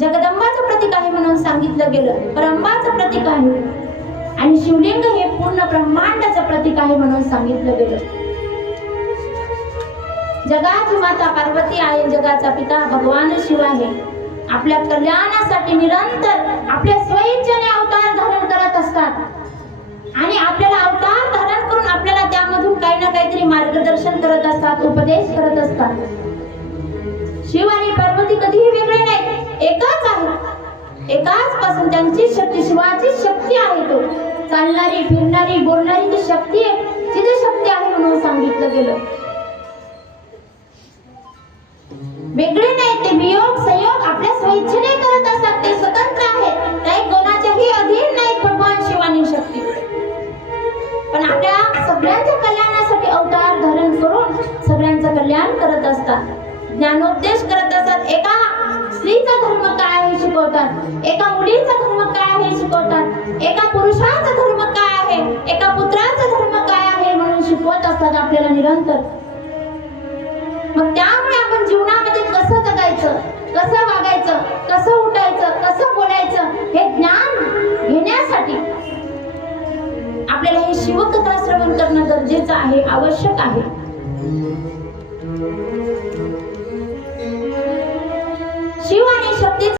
जगदंबाचं प्रतीक आहे म्हणून सांगितलं गेलं, परंबाचं प्रतीक आहे, आणि शिवलिंग हे पूर्ण ब्रह्मांडाचं प्रतीक आहे म्हणून सांगितलं गेलं. जगाची माता पार्वती आहे, जगाचा पिता भगवान शिव आहे. आपल्या कल्याणासाठी निरंतर आपल्या स्वइच्छेने अवतार धारण करत असतात आणि आपल्याला अवतार धारण करून आपल्याला त्यामधून काही ना काहीतरी मार्गदर्शन करत असतात, उपदेश करत असतात. शिव आणि पार्वती कधीही वेगळे नाहीत, एकच आहे. एकाच पासून त्यांची शक्ती, शिवाची शक्ती आहे. तो चालणारी, फिरणारी, बोलणारी जी शक्ती आहे, तिथे शक्ती आहे म्हणून सांगितलं गेलं. वेगळे नाही, ते वियोग संयोग आपल्या स्वइच्छेने करत असतात. ते स्वतंत्र आहेत, काही कोणाच्याही अधीन नाहीत भगवान शिव आणि शक्ती. पण आपल्या सगळ्यांच्या कल्याणासाठी अवतार धारण करून सगळ्यांचं कल्याण करत असतात, ज्ञानोपदेश करत असतात. एका स्त्रीचा धर्म काय आहे शिकवतात, एका मुलीचा धर्म काय आहे शिकवतात, एका पुरुषाचा धर्म काय आहे, एका पुत्राचा धर्म काय आहे म्हणून शिकवत असतात आपल्याला निरंतर. मग त्यामुळे आपण जीवनामध्ये कसं जगायचं, कसं वागायचं, कसं उठायचं, कसं बोलायचं हे ज्ञान घेण्यासाठी आपल्याला हे शिवकथा श्रवण करणं गरजेचं आहे, आवश्यक आहे. शिव आणि शक्ती